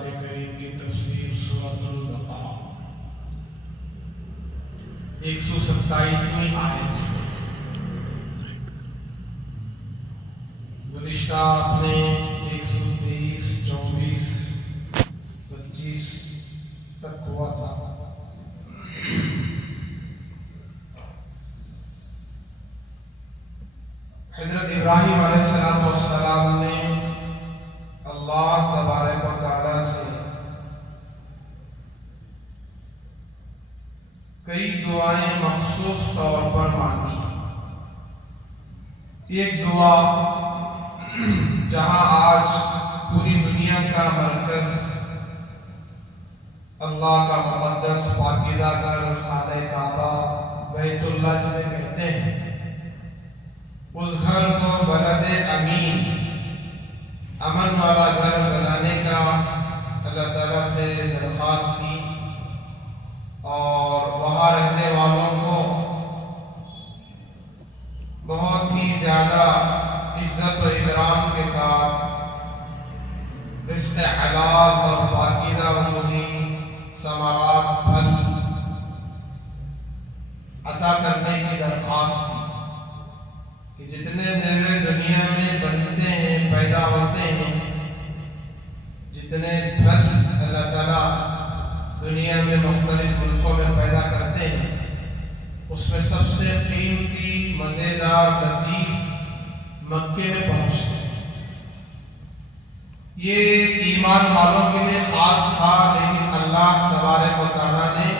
قرآن کریم کی تفسیر سورۃ البقرہ 127ویں آیت ہے۔ گزشتہ اپنے 123 24 25 تک ہوا تھا۔ حضرت ابراہیم علیہ السلام نے اللہ تبارک و تعالیٰ سے کئی دعائیں مخصوص طور پر مانگی۔ ایک دعا جہاں آج پوری دنیا کا مرکز اللہ کا مقدس پاکیزہ گھر خانہ کعبہ بیت اللہ جسے کہتے ہیں، اس گھر کو بلد امین امن والا گھر بنانے کا اللہ تعالیٰ سے درخواست کی، اور وہاں رہنے والوں کو بہت ہی زیادہ عزت و اکرام کے ساتھ رزق حلال اور پاکیزہ روزی ثمرات پھل عطا کرنے کی درخواست کی کہ جتنے میوے دنیا میں بنتے ہیں، پیدا ہوتے ہیں، جتنے پھل اللہ تعالیٰ دنیا میں مختلف ملکوں میں پیدا کرتے ہیں، اس میں سب سے قیمتی مزیدار لذیذ مکے میں پہنچتے ہیں۔ یہ ایمان والوں کے لیے خاص تھا، لیکن اللہ تبارک و تعالیٰ نے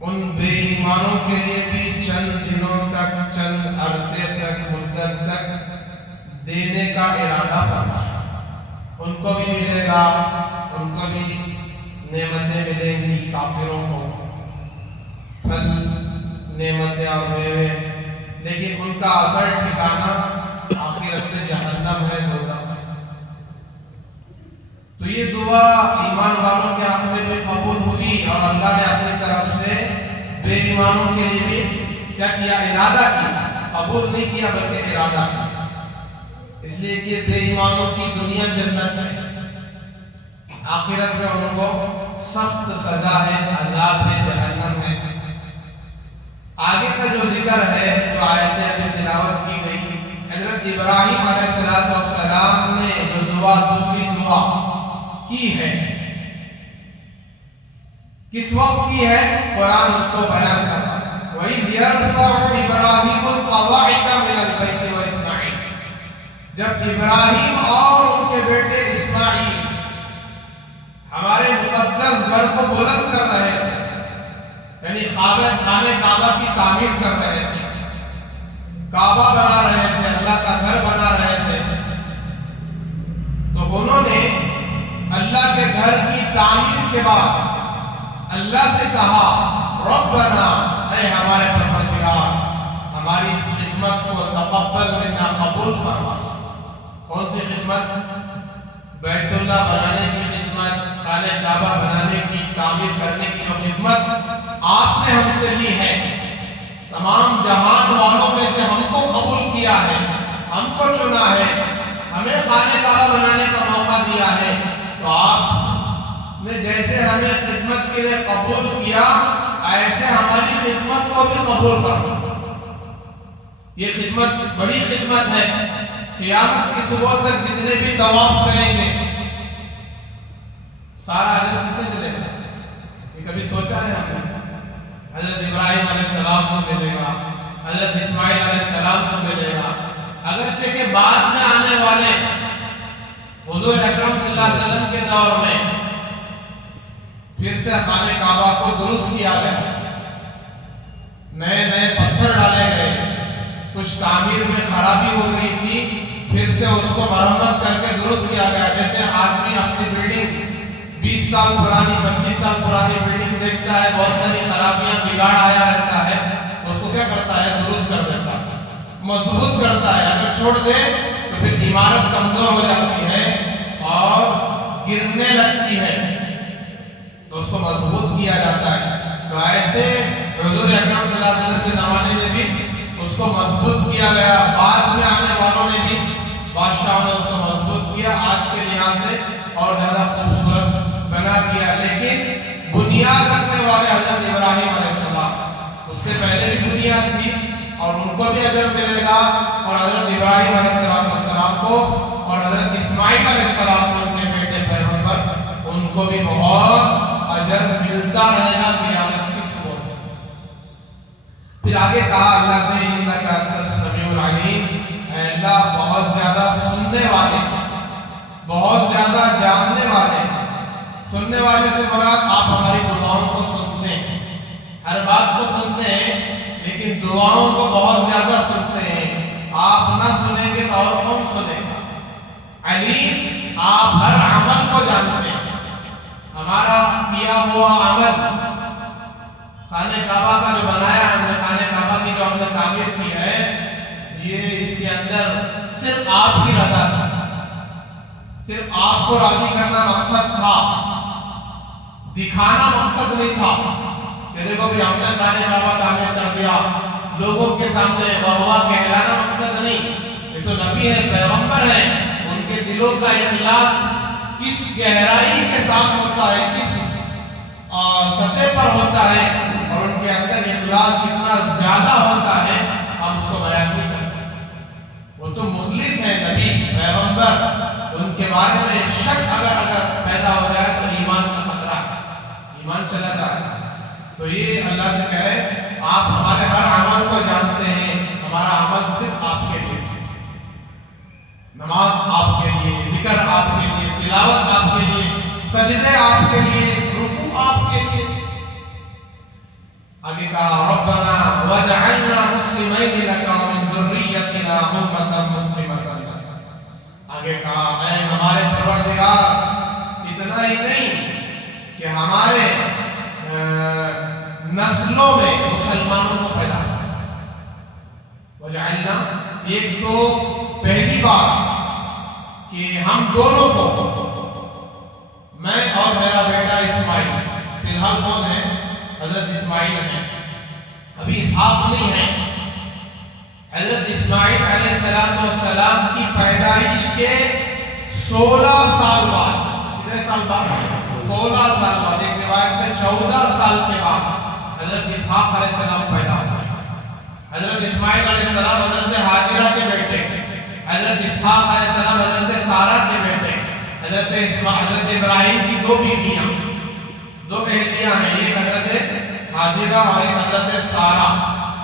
ان بے ایمانوں کے لیے بھی چند دنوں تک، چند عرصے تک، مدت تک دینے کا ارادہ فرمایا۔ ان کو بھی ملے گا، ان کو بھی نعمتیں ملیں گی، کافروں کو پھل، نعمتیں اور میوے، لیکن ان کا اصل ٹھکانہ آخرت میں جہنم ہے، دوزخ ہے۔ تو یہ دعا ایمان والوں کے حق میں بھی قبول ہوئی، اور اللہ نے اپنی طرف سے بے ایمانوں کے لیے بھی کیا کیا؟ ارادہ کیا، قبول نہیں کیا بلکہ ارادہ کیا۔ اس لیے کہ بے ایمانوں کی دنیا جنت ہے، آخرت میں ان کو سخت سزا ہے، عذاب ہے، جہنم ہے۔ آگے کا جو ذکر ہے، جو آیتیں ابھی تلاوت کی گئی، حضرت ابراہیم علیہ السلام نے جو دعا، دوسری دعا کی ہے، کس وقت کی ہے؟ قرآن اس کو بیان کرتا ہے۔ وَإِذْ يَرْفَعُ إِبْرَاهِيمُ الْقَوَاعِدَ مِنَ الْبَيْتِ وَإِسْمَاعِيلُ، جب ابراہیم اور ان کے بیٹے اسماعیل ہمارے مقدس گھر کو بلند کر رہے تھے، یعنی خانہ کعبہ کی تعمیر کر رہے تھے، کعبہ بنا رہے تھے، اللہ کا گھر بنا رہے تھے، تو انہوں نے اللہ کے گھر کی تعمیر کے بعد اللہ سے کہا، ربنا، اے ہمارے پروردگار، ہماری اس خدمت کو تقبل منا، قبول فرما۔ کون سی خدمت؟ بیت اللہ بنانے کی خدمت، خانہ کعبہ بنانے کی، تعمیر کرنے کی جو خدمت آپ نے ہم سے لی ہے، تمام جہان والوں میں سے ہم کو قبول کیا ہے، ہم کو چنا ہے، ہمیں خانہ کعبہ بنانے کا موقع دیا ہے، تو آپ نے جیسے ہمیں خدمت کے لیے قبول کیا، ایسے ہماری خدمت کو بھی قبول فرما۔ یہ خدمت بڑی خدمت ہے، قیامت کی صبح تک جتنے بھی طواف کریں گے، سارا اجر کسے ملے گا؟ یہ کبھی سوچا ہے ہم نے؟ حضرت ابراہیم علیہ السلام کو ملے گا، حضرت اسماعیل علیہ السلام کو ملے گا، اگرچہ کہ بعد میں آنے والے حضور اکرم صلی اللہ علیہ وسلم کے دور میں پھر سے خانہ کعبہ کو درست کیا گیا، نئے نئے پتھر ڈالے گئے، کچھ تعمیر میں خرابی ہو گئی تھی، پھر سے اس کو مرمت کر کے درست کیا گیا۔ جیسے آدمی اپنی بلڈنگ 20 سال پرانی، 25 سال پرانی بلڈنگ دیکھتا ہے، بہت ساری خرابیاں، بگاڑ آیا رہتا ہے، تو اس کو کیا کرتا ہے؟ درست کر دیتا ہے، مضبوط کرتا ہے۔ اگر چھوڑ دے تو پھر عمارت کمزور ہو جاتی ہے اور گرنے لگتی ہے، تو اس کو مضبوط کیا جاتا ہے۔ تو ایسے حضور اکرم صلی اللہ علیہ وسلم کے زمانے میں بھی اس کو مضبوط کیا گیا، بعد میں آنے والوں نے بھی، بادشاہوں نے اس کو مضبوط کیا۔ آج کے لحاظ سے اور زیادہ خوبصورت بنا دیا، لیکن بنیاد رکھنے والے حضرت ابراہیم علیہ السلام، اس سے پہلے بھی بنیاد تھی اور ان کو بھی اجر ملے گا، اور حضرت ابراہیم علیہ السلام کو اور حضرت اسماعیل علیہ السلام کو، ان کے بیٹے پیغمبر، ان کو بھی بہت اجر ملتا رہے گا قیامت کی صبح۔ پھر آگے کہا اللہ سے انک انت السمیع العلیم، اے اللہ بہت زیادہ سننے والے، بہت زیادہ جاننے والے۔ سننے والے سے مراد آپ ہماری دعاؤں کو سنتے ہیں، ہر بات کو سنتے ہیں، لیکن دعاؤں کو بہت زیادہ سنتے ہیں۔ آپ نہ سنیں گے تو اور کون سنے گا؟ علیم، آپ ہر عمل کو جانتے ہیں، ہمارا کیا ہوا عمل، خانہ کعبہ کا جو بنایا ہم نے، خانہ کعبہ کی جو ہم نے تعمیر کی ہے، یہ اس کے اندر صرف آپ کی رضا تھی، صرف آپ کو راضی کرنا مقصد تھا، دکھانا مقصد نہیں تھا کہ دیکھو کہ ہم نے خانہ کعبہ تعمیر کر دیا، لوگوں کے سامنے واہ کہلانا مقصد نہیں۔ یہ تو نبی ہے، پیغمبر ہے، ان کے دلوں کا اخلاص کس گہرائی کے ساتھ ہوتا ہے، کس سطح پر ہوتا ہے، اور ان کے اندر اخلاص کتنا زیادہ ہوتا ہے، ہم اس کو بیان نہیں کر سکتے۔ وہ تو مخلص ہیں، نبی پیغمبر، ان کے بارے میں شک اگر پیدا ہو جائے تو ایمان کا خطرہ ہے، ایمان چلا جائے۔ تو یہ اللہ سے کہہ رہے آپ ہمارے ہر عمل کو جانتے ہیں، ہمارا عمل صرف آپ کے لیے، نماز آپ کے لیے، ذکر آپ کے لیے، تلاوت آپ کے لیے، سجدے آپ کے لیے، رکوع آپ کے لیے۔ آگے کہا ربنا وجعلنا مسلمین لک ومن ذریتنا امۃ مسلمۃ لک۔ آگے کہا اے ہمارے پروردگار، اتنا ہی نہیں کہ ہمارے نسلوں میں مسلمانوں کو پیدا کرنا۔ وجعلنا، ایک تو پہلی بات کہ ہم دونوں کو، میں اور میرا بیٹا اسماعیل، فی الحال کون ہے؟ حضرت اسماعیل ہیں، ابھی اسحاق نہیں ہے۔ حضرت اسماعیل علیہ السلام کی پیدائش کے 16 سال بعد، کتنے سال بعد؟ 16 سال بعد، ایک روایت میں 14 سال کے بعد حضرت اسحاق علیہ السلام پیدا ہوئے۔ حضرت اسماعیل علیہ السلام حضرت ہاجرہ کے بیٹے، حضرت اسحاق علیہ السلام حضرت سارہ کے بیٹے، حضرت ابراہیم کی دو بیویاں، دو اہلیاں ہیں، ایک حضرت ہاجرہ اور ایک حضرت سارہ۔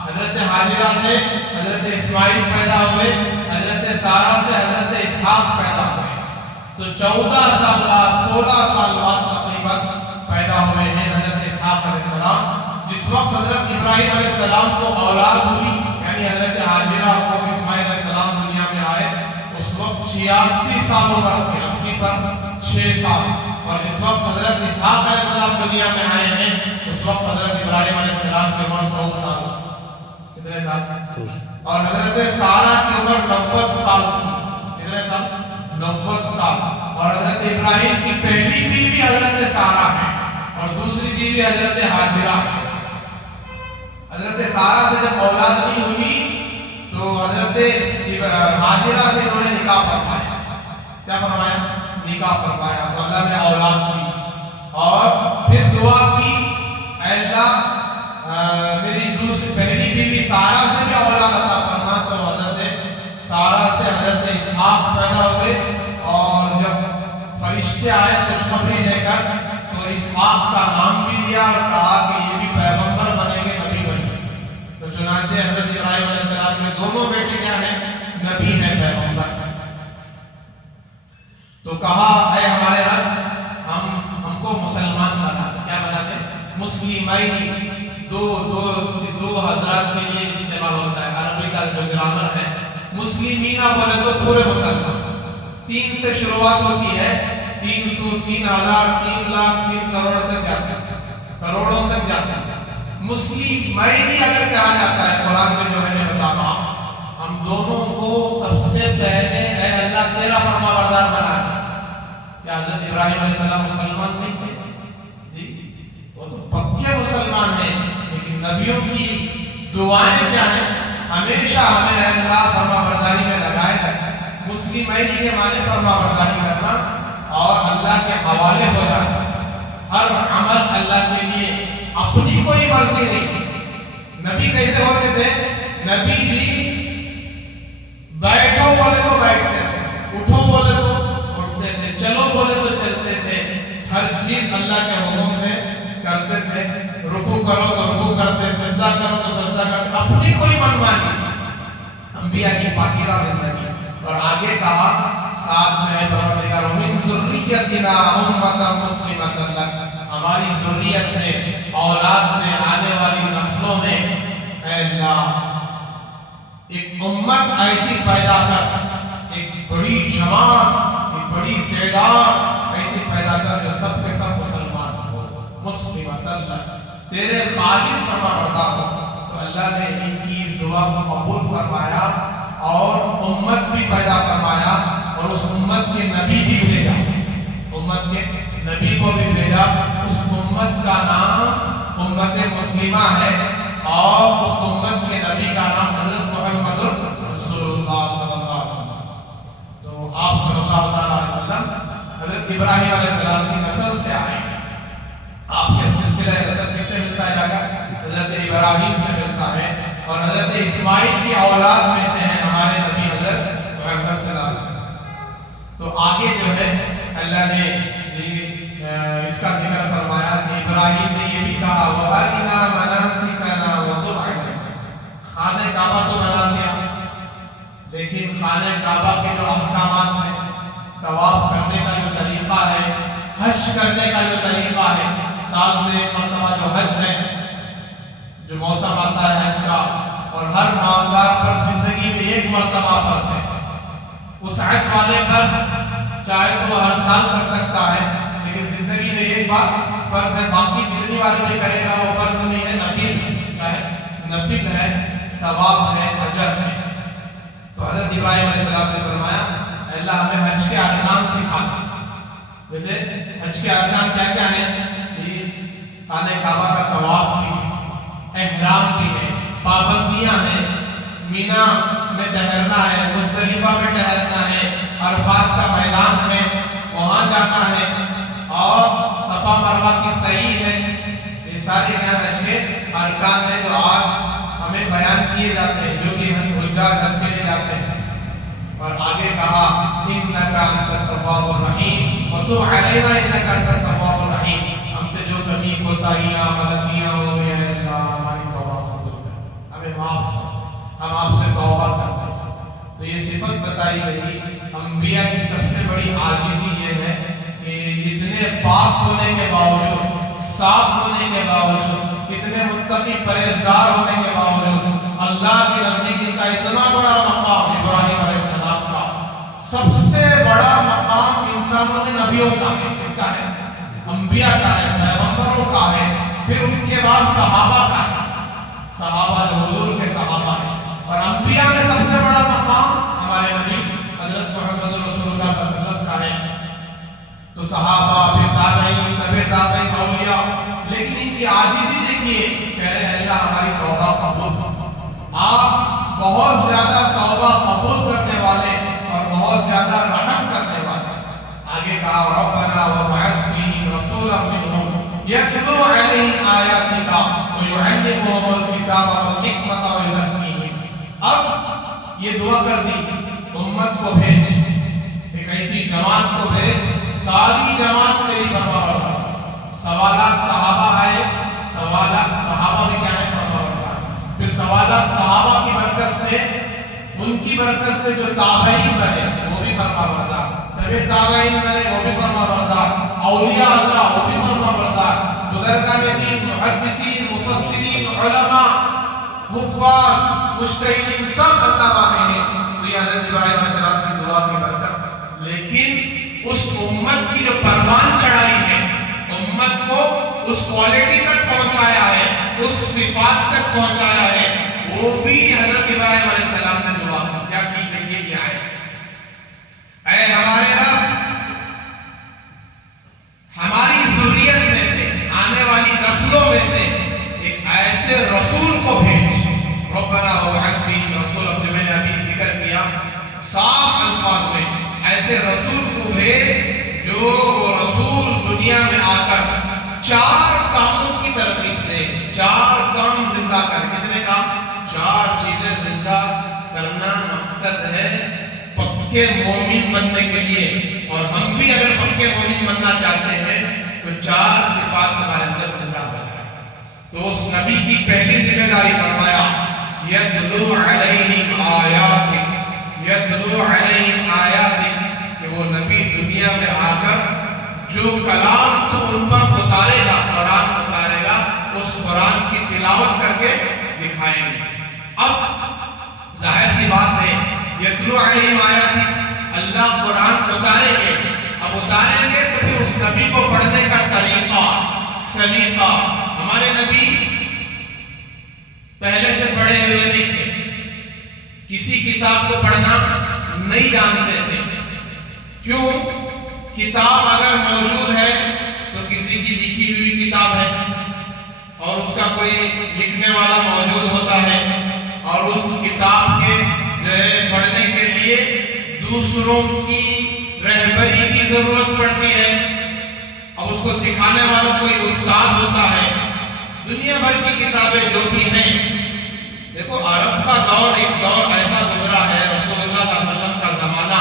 حضرت ہاجرہ سے حضرت اسماعیل پیدا ہوئے، حضرت سارہ سے حضرت اسحاق پیدا ہوئے۔ تو 14 سال بعد، 16 سال بعد تقریباً پیدا ہوئے ہیں حضرت اسحاق علیہ السلام۔ جس وقت حضرت ابراہیم علیہ السلام کو اولاد ہوئی، یعنی حضرت ہاجرہ کو اسماعیل علیہ السلام دنیا میں آئے، اس وقت 86 سال عمر تھی، 80 پر 6 سال۔ اور اس وقت حضرت اسحاق علیہ السلام دنیا میں آئے ہیں، اس وقت حضرت ابراہیم علیہ السلام کی عمر 100 سال تھی۔ کتنے سال؟ اور حضرت سارہ کی عمر 90 سال تھی۔ کتنے سال؟ 90 سال۔ اور حضرت ابراہیم کی پہلی بیوی حضرت سارہ ہے اور دوسری بیوی حضرت ہاجرہ ہے۔ حضرت سارہ سے جب اولاد نہیں ہوئی تو حضرت ہاجرہ سے انہوں نے نکاح فرمایا۔ کیا فرمایا؟ نکاح فرمایا، تو اللہ نے اولاد دی اور پھر دعا کی، اے اللہ میری دوسری پہلی بیوی سارہ سے بھی اولاد عطا فرما۔ تو حضرت سارہ سے حضرت اسحاق پیدا ہوئے، اور جب فرشتے آئے خوشخبری لے کر تو اسحاق کا نام بھی دیا اور کہا کہ یہ بھی پیغمبر بنیں گے، نبی بنیں گے۔ تو چنانچہ حضرت ابراہیم علیہ السلام کے دونوں بیٹے کیا ہیں؟ نبی ہیں، پیغمبر۔ تو کہا اے ہمارے رب، ہم کو مسلمان بنا دے۔ کیا بنا دے؟ مسلمین۔ دو حضرات کے لیے استعمال ہوتا ہے، عربی کا جو گرامر ہے، مسلمینہ بولے تو پورے مسلمان۔ 3 سے شروعات ہوتی ہے، 300، 3000، 3 لاکھ، 3 کروڑ تک جاتا ہے، کروڑوں تک جاتا ہے۔ مسلمین اگر کہا جاتا ہے قرآن میں، جو ہے میں بتانا، ہم دونوں کو سب سے پہلے اے اللہ تیرا فرما بردار بنا دے۔ کیا حضرت ابراہیم علیہ السلام مسلمان نہیں تھے؟ جی، وہ تو پکے مسلمان ہیں، لیکن نبیوں کی دعائیں کیا ہیں؟ ہمیشہ ہمیں اے اللہ فرما برداری میں لگائے گا۔ مسلمین کے معنی فرما برداری کرنا، اور اللہ کے حوالے ہو جاتا ہے. ہر عمل اللہ کے لیے، اپنی کوئی مرضی نہیں. نبی کیسے ہوتے تھے؟ نبی جی بیٹھو بولے تو بیٹھتے تھے، اٹھو بولے تو اٹھتے تھے، چلو بولے تو چلتے تھے. ہر چیز اللہ کے حکم سے کرتے تھے. رکوع کرو تو رکوع کرتے، سجدہ کرو تو سجدہ کرتے. اپنی کوئی منمانی. انبیاء کی پاکیزہ زندگی. اور آگے کہا ساتھ میں پروردگار من ذریتنا امۃ مسلمۃ لک، ہماری ذریت میں، اولاد میں، آنے والی نسلوں میں اے اللہ ایک امت ایسی پیدا کر، ایک بڑی جماعت، ایک بڑی تعداد ایسی پیدا کر جو سب کے سب مسلمان ہو، مسلمۃ لک، تیرے خالص فرمانبردار ہو. تو اللہ نے ان کی اس دعا کو قبول فرمایا اور امت بھی پیدا فرمایا اور اس امت کے نبی بھی بھیجا. امت کے نبی کو بھی بھیجا. اس امت کا نام امت مسلمہ ہے اور اس امت کے نبی کا نام حضرت محمد رسول اللہ صلی اللہ علیہ وسلم. تو آپ صلی اللہ علیہ وسلم حضرت ابراہیم علیہ السلام کی نسل سے آئے. آپ کے سلسلہ نسل کس سے ملتا ہے؟ جا کر حضرت ابراہیم سے ملتا ہے اور حضرت اسماعیل کی اولاد میں سے ہیں ہمارے نبی حضرت محمد صلی اللہ علیہ وسلم. تو آگے جو ہے اللہ نے اس کا ذکر فرمایا کہ ابراہیم نے یہ بھی کہا وَأَرِنَا مَنَاسِكَنَا وَتُبْ عَلَيْنَا. خانہ کعبہ تو بنا دیا، لیکن خانہ کعبہ کے جو احکامات ہیں، طواف کرنے کا جو طریقہ ہے، حج کرنے کا جو طریقہ ہے، سال میں ایک مرتبہ جو حج ہے، جو موسم آتا ہے حج کا، اور ہر مالدار پر زندگی میں ایک مرتبہ فرض ہے. اس عہد والے پر چاہے تو ہر سال کر سکتا ہے، لیکن زندگی میں ایک بار فرض ہے. باقی کتنی بار بھی کرے گا وہ فرض نہیں ہے، نفل ہے. کیا ہے؟ نفل ہے، ثواب ہے، اجر ہے. تو حضرت ابراہیم علیہ السلام نے فرمایا اے اللہ ہمیں حج کے ارکان سکھا. ویسے حج کے ارکان کیا کیا ہیں؟ خانہ کعبہ کا طواف بھی ہے، احرام بھی ہے، پابندیاں ہیں، مینا میں ٹہرنا ہے، مزدلفہ میں ٹہرنا ہے، عرفات کا میدان ہے وہاں جانا ہے، اور صفا مروہ کی سعی ہے. یہ سارے کیا حج کے ارکان ہیں جو آج ہمیں بیان کیے جاتے ہیں، جو کہ ہم حجاج حج کے لیے جاتے ہیں. اور آگے کہا انک انت التواب الرحیم وتب علینا انک انت التواب الرحیم. ہم سے جو کمی کوتاہیاں غلطیاں ہو گئی ہیں اللہ ہماری توبہ قبول کر، ہمیں معاف کر، ہم آپ سے توبہ کرتے ہیں. تو یہ صفت بتائی گئی. انبیاء کی سب سے بڑی عاجزی یہ ہے کہ اتنے پاک ہونے کے باوجود، صاف ہونے کے باوجود، اتنے متقی پرہیزگار ہونے کے باوجود اللہ کے نزدیک ان کا اتنا بڑا مقام، ابراہیم علیہ السلام کا سب سے بڑا مقام انسانوں میں نبیوں کا ہے. کس کا ہے؟ انبیاء کا ہے، پیغمبروں کا ہے. پھر ان کے بعد صحابہ کا ہے، صحابہ جو حضور کے صحابہ ہیں. اور انبیاء میں سب سے بڑا مقام ہمارے نبی حضرت محمد رسول اللہ صلی اللہ علیہ وسلم کا ہے. تو صحابہ، پھر تابعین، تبع تابعین، اولیاء. لیکن ان کی عاجزی دیکھیے، کہہ رہے ہیں اللہ ہماری توبہ قبول کرو. آپ بہت زیادہ توبہ قبول کرنے والے اور بہت زیادہ رحم کرنے والے. آگے کہا ربنا وابعث فیہم رسولا منہم یتلو علیہم آیاتک ویعلمہم الکتاب والحکمۃ ویزکیہم. اب یہ دعا کر دی امت کو بھیج، ایک ایسی جماعت کو بھیج، ساری جماعت تیری فرما بردار. 1.25 لاکھ صحابہ آئے، 1.25 لاکھ صحابہ بھی کیا ہے؟ فرما بردار. پھر 1.25 لاکھ صحابہ کی برکت سے، ان کی برکت سے جو تابعین بنے وہ بھی فرما بردار، تبع تابعین بنے وہ بھی فرما بردار، اولیاء اللہ وہ بھی فرما بردار، بزرگان دین، محدثین، مفسرین، علماء، حفاظ، مجتہدین، سب اللہ والے ہیں. تو یہ حضرت ابراہیم علیہ السلام کی دعا کی برکت. لیکن اس امت کی جو پروان چڑھائی ہے، امت کو اس کوالٹی تک پہنچایا ہے، اس صفات تک پہنچایا ہے، وہ بھی حضرت ابراہیم علیہ السلام نے دعا کی. کیا کی؟ دیکھیے یہ آیت، اے ہمارے رب ہماری ذریت میں سے، آنے والی نسلوں میں سے ایک ایسے رسول کو بھیج. ربنا وابعث فیہم رسولا، جو میں نے ابھی ذکر کیا صاف الفاظ میں، ایسے رسول کو بھیج جو جو وہ رسول دنیا میں آ کر 4 کاموں کی ترغیب دے، 4 کام زندہ کر، کتنے کام؟ 4 چیزیں زندہ کرنا مقصد ہے پکے مومن بننے کے لیے. اور ہم بھی اگر پکے مومن بننا چاہتے ہیں تو 4 صفات ہمارے اندر زندہ ہو جائے. تو اس نبی کی پہلی ذمہ داری فرمایا یتلو علیہم آیاتک، یتلو علیہم آیاتک، کہ وہ نبی دنیا میں آ کر جو کلام تو ان پر اتارے گا، قرآن اتارے گا، اس قرآن کی تلاوت کر کے دکھائیں گے. اب ظاہر سی بات ہے یتلو علیہم آیاتک، اللہ قرآن اتاریں گے. اب اتاریں گے تو پھر اس نبی کو پڑھنے کا طریقہ، سلیقہ. ہمارے نبی پہلے سے پڑھے ہوئے نہیں تھے، کسی کتاب کو پڑھنا نہیں جانتے تھے. کیوں؟ کتاب اگر موجود ہے تو کسی کی لکھی ہوئی کتاب ہے اور اس کا کوئی لکھنے والا موجود ہوتا ہے، اور اس کتاب کے جو ہے پڑھنے کے لیے دوسروں کی رہبری کی ضرورت پڑتی ہے. اب اس کو سکھانے والا کوئی استاد ہوتا ہے. دنیا بھر کی کتابیں جو بھی ہیں، دیکھو عرب کا دور ایک دور ایسا گزرا ہے، رسول اللہ صلی اللہ علیہ وسلم کا زمانہ،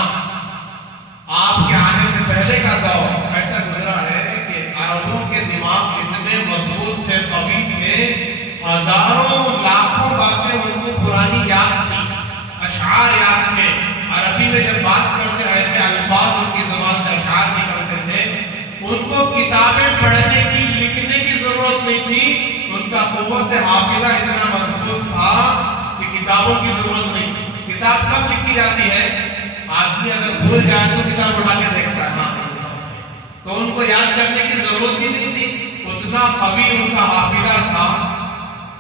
آپ کے آنے سے پہلے کا دور ایسا گزرا ہے کہ عربوں کے دماغ اتنے مضبوط تھے، قوی تھے، ہزاروں لاکھوں باتیں ان کو پرانی یاد تھی، اشعار یاد تھے. عربی میں جب بات کرتے ایسے الفاظ ان کی زبان سے اشعار نکلتے تھے. ان کو کتابیں پڑھنے کی، لکھنے کی ضرورت نہیں تھی. ان کا قوت حافظہ اتنا مضبوط تھا کہ کتابوں کی ضرورت نہیں تھی. کتاب کب لکھی جاتی ہے؟ آدمی اگر بھول جائے تو کتاب اٹھا کے دیکھتا ہے، ہاں، تو ان کو یاد کرنے کی ضرورت ہی نہیں تھی. اتنا قوی ان کا حافظہ تھا.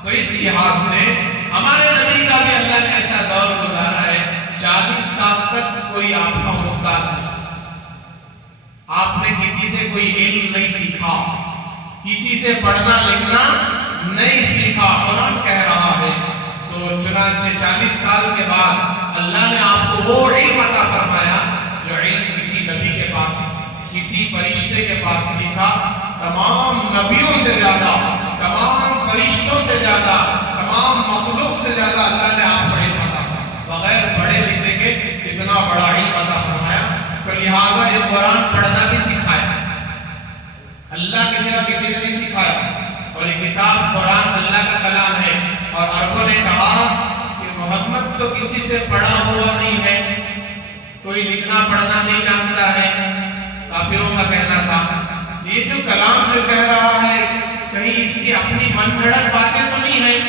تو اس لحاظ سے ہمارے نبی کا بھی اللہ نے ایسا دور گزارا ہے، 40 سال تک کوئی آپ کا استاد نہیں. آپ نے کسی سے کوئی علم نہیں سیکھا، کسی سے پڑھنا لکھنا نہیں سیکھا. قرآن کہہ رہا ہے. تو چنانچہ 40 سال کے بعد اللہ نے آپ کو وہ علم عطا فرمایا جو علم کسی نبی کے پاس، کسی فرشتے کے پاس نہیں تھا. تمام نبیوں سے زیادہ، تمام فرشتوں سے زیادہ، تمام مخلوق سے زیادہ اللہ نے آپ کو علم عطا فرمایا. بغیر پڑھے لکھے کے اتنا بڑا علم عطا فرمایا. تو لہٰذا یہ قرآن پڑھنا بھی سکھایا، اللہ کے سوا کسی نے نہیں سکھایا. اور یہ کتاب قرآن اللہ کا کلام ہے. اور عربوں نے کہا کہ محمد تو کسی سے پڑھا ہوا نہیں ہے، کوئی لکھنا پڑھنا نہیں جانتا ہے. کافروں کا کہنا تھا. یہ جو کلام جو کہہ رہا ہے کہیں اس کی اپنی من گھڑت باتیں تو نہیں ہیں،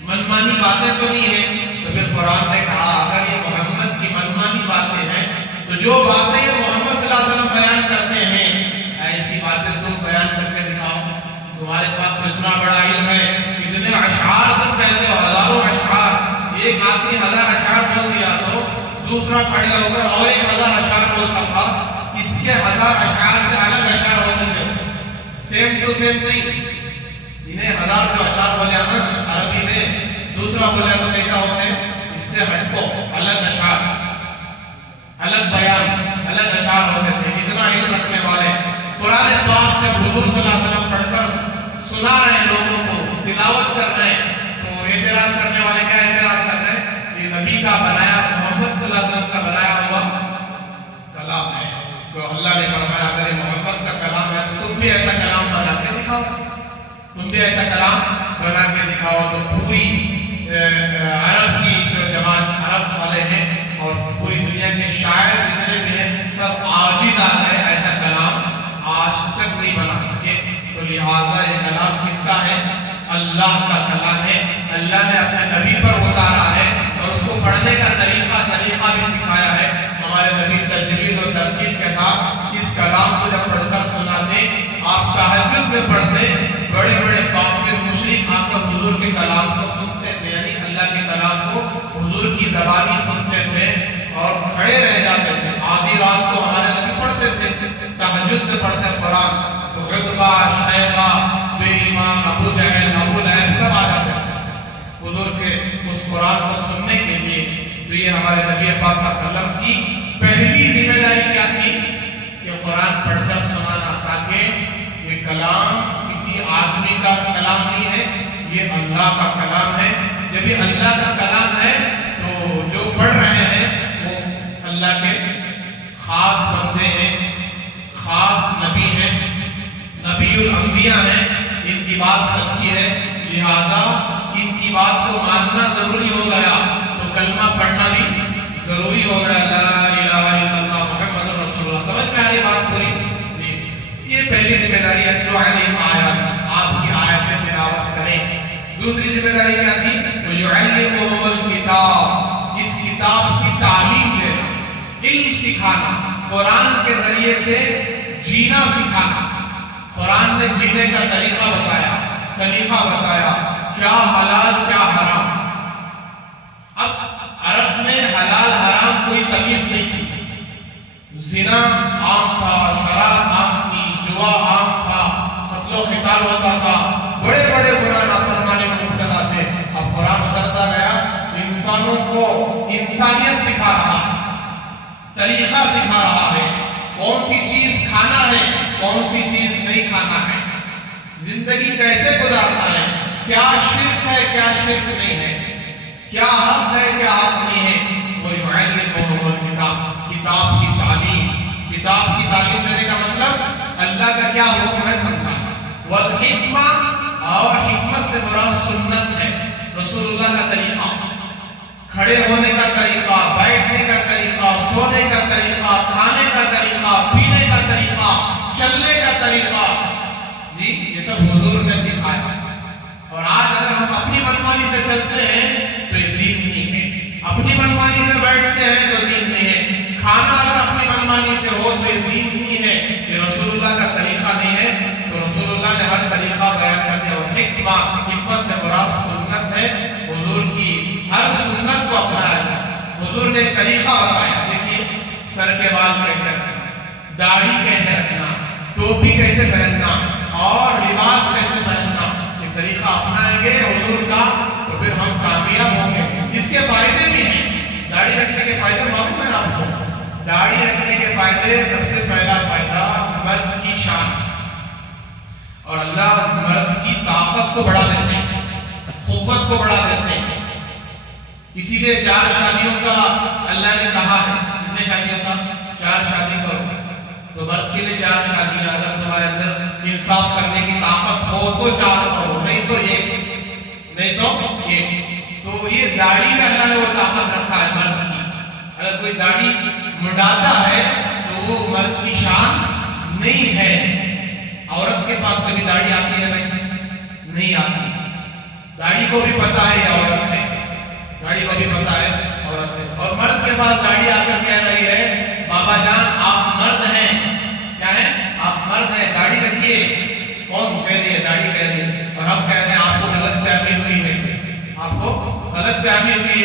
من مانی باتیں تو نہیں ہیں. تو پھر قرآن نے کہا اگر یہ محمد کی من مانی باتیں ہیں تو جو باتیں یہ محمد صلی اللہ علیہ وسلم بیان کرتے ہیں ایسی باتیں تم بیان کر کے دکھاؤ. تمہارے پاس تو اتنا بڑا علم ہے، اتنے اشعار تم کہتے ہو، ہزاروں اشعار. ایک آدمی 1000 اشعار بول دیا تو دوسرا کھڑے ہو کر اور 1000 اشعار بولتا تھا. اس کے 1000 اشعار سے الگ اشعار ہوتے تھے، سیم ٹو سیم نہیں. انہیں 1000 جو اشعار بولے نا عربی میں، دوسرا بولے تو کیسا ہوتے ہیں؟ اس سے ہٹ کو الگ اشعار، الگ بیان، الگ اشعار ہوتے تھے. اتنا علم رکھنے والے قرآن پاک جب حضور صلی اللہ علیہ وسلم پڑھ کر سنا رہے ہیں، لوگوں کو تلاوت کر رہے ہیں، تو اعتراض کرنے والے کیا اعتراض کر رہے ہیں؟ یہ نبی کا بنایا، محمد صلی اللہ علیہ وسلم کا بنایا ہوا کلام ہے. تو اللہ نے فرمایا اگر یہ محمد کا کلام ہے تو تم بھی ایسا کلام بنا کے دکھاؤ، تم بھی ایسا کلام بنا کے دکھاؤ. تو پوری عرب کی جو جماعت عرب والے ہیں اور پوری دنیا کے شاعر جتنے بھی ہیں سب عاجز آ گئے، ایسا کلام آج تک نہیں بنا سکے. تو لہٰذا یہ کلام کس کا ہے؟ اللہ کا کلام ہے. اللہ نے اپنے نبی پر اتارا ہے اور اس کو پڑھنے کا طریقہ سلیقہ بھی سکھایا ہے. ہمارے نبی تجوید اور ترتیب کے ساتھ اس کلام کو جب پڑھ کر سناتے، آپ تہجد میں پڑھتے، بڑے بڑے کافر مشرک آ کر حضور کے کلام کو سنتے تھے، یعنی اللہ کے کلام کو حضور کی زبانی سنتے تھے اور کھڑے رہ جاتے تھے. آدھی رات کو ہمارے نبی پڑھتے تھے، تہجد میں پڑھتے قرآن. تو عتبہ، شیبہ، بے ایمان، ابو جہل، ابو لہب سب آ جاتے تھے حضور کے اس قرآن کو سننے کے لیے. تو یہ ہمارے نبی پاک صلی اللہ علیہ وسلم کی پہلی ذمہ داری کیا تھی کہ قرآن پڑھ کر سنانا، تاکہ یہ کلام کسی آدمی کا کلام نہیں ہے، یہ اللہ کا کلام ہے۔ جب یہ اللہ کا کلام ہے تو جو پڑھ رہے ہیں وہ اللہ کے خاص بندے ہیں، خاص نبی ہیں، نبی الانبیاء ہیں، ان کی بات سچی ہے، لہذا ان کی بات کو ماننا ضروری ہو گیا، تو کلمہ پڑھنا بھی ضروری ہو گیا، لا الہ الا اللہ محمد رسول اللہ۔ سمجھ میں آ رہی بات پوری؟ جی، یہ پہلی ذمہ داری ہے، جو علیہم آیات، آپ کی آیتیں تلاوت کریں۔ دوسری ذمہ داری کیا تھی؟ وَيُعَلِّمُهُمُ الْكِتَابَ، اس کتاب کی تعلیم دینا، علم سکھانا، قرآن کے ذریعے سے جینا سکھانا۔ قرآن نے جینے کا طریقہ بتایا، سلیقہ بتایا، کیا حلال کیا حرام۔ اب عرب میں حلال حرام کوئی تمیز نہیں تھی، زنا عام تھا، شراب عام تھی، جوا عام تھا، قتل و قتال ہوتا تھا، بڑے بڑے گناہ نافرمانی میں مبتلا تھے۔ اب قرآن اترتا گیا، انسانوں کو انسانیت سکھا رہا ہے، طریقہ سکھا رہا ہے، کون سی چیز کھانا ہے، کون سی چیز نہیں کھانا ہے، زندگی کیسے گزارنا ہے، کیا شرک ہے کیا شرک نہیں ہے، کیا حق ہے کیا حق نہیں ہے۔ وَيُعَلِّمُهُمُ الْكِتَابَ، کتاب کی تعلیم، کتاب کی تعلیم دینے کا مطلب اللہ کا کیا حکم ہے سمجھانا، والحکمہ، اور حکمت سے مراد سنت ہے، رسول اللہ کا طریقہ، کھڑے ہونے کا طریقہ، بیٹھنے کا طریقہ، سونے کا طریقہ، کھانے کا طریقہ، پینے کا طریقہ، چلنے کا طریقہ، جی یہ سب حضور نے سکھایا۔ اور آج اگر ہم اپنی منمانی سے چلتے ہیں تو یہ دین نہیں ہے، اپنی منمانی سے بیٹھتے ہیں تو دین نہیں ہے، کھانا اگر اپنی منمانی سے ہو تو یہ دین نہیں ہے، یہ رسول اللہ کا طریقہ نہیں ہے۔ تو رسول اللہ نے ہر طریقہ بیان کر دیا۔ اور حکمہ، حکمت سے مراد سنت ہے، حضور کی ہر سنت کو اپنایا گیا۔ حضور نے ایک طریقہ بتایا، دیکھیے سر کے بال کیسے رکھنا، داڑھی کیسے رکھنا، ٹوپی کیسے پہننا، اور لباس کیسے پہننا، یہ طریقہ اپنائیں گے حضور کا تو پھر ہم کامیاب ہوں گے۔ اس کے فائدے بھی ہیں، داڑھی رکھنے کے فائدے معلوم ہے آپ کو؟ داڑھی رکھنے کے فائدے، سب سے پہلا فائدہ مرد کی شان، اور اللہ مرد کی طاقت کو بڑھا دیتے ہیں، قوت کو بڑھا دیتے ہیں۔ اسی لیے 4 شادیوں کا اللہ نے کہا ہے، کتنے شادیوں کا؟ 4 شادی کرو۔ تو مرد کے لیے 4 شادیاں، اگر تمہارے اندر انصاف کرنے کی طاقت ہو تو 4 کرو، نہیں تو 1، نہیں تو 1۔ تو یہ داڑھی میں اللہ نے وہ طاقت رکھا ہے مرد کی، اگر کوئی داڑھی منڈاتا ہے تو وہ مرد کی شان نہیں ہے۔ عورت کے پاس کبھی داڑھی آتی ہے نہیں آتی، داڑھی کو بھی پتا ہے یہ عورت ہے، داڑھی کو بھی پتا ہے عورت ہے، اور مرد کے پاس داڑھی آ کر کہہ رہی ہے بابا جان آپ مرد ہیں، کیا ہے آپ مرد ہیں، داڑھی رکھیے۔ کون کہہ رہی ہے؟ داڑھی کہہ رہی ہے، اور ہم کہہ رہے ہیں آپ کو غلط فہمی ہوئی ہے، آپ کو غلط فہمی ہوئی ہے۔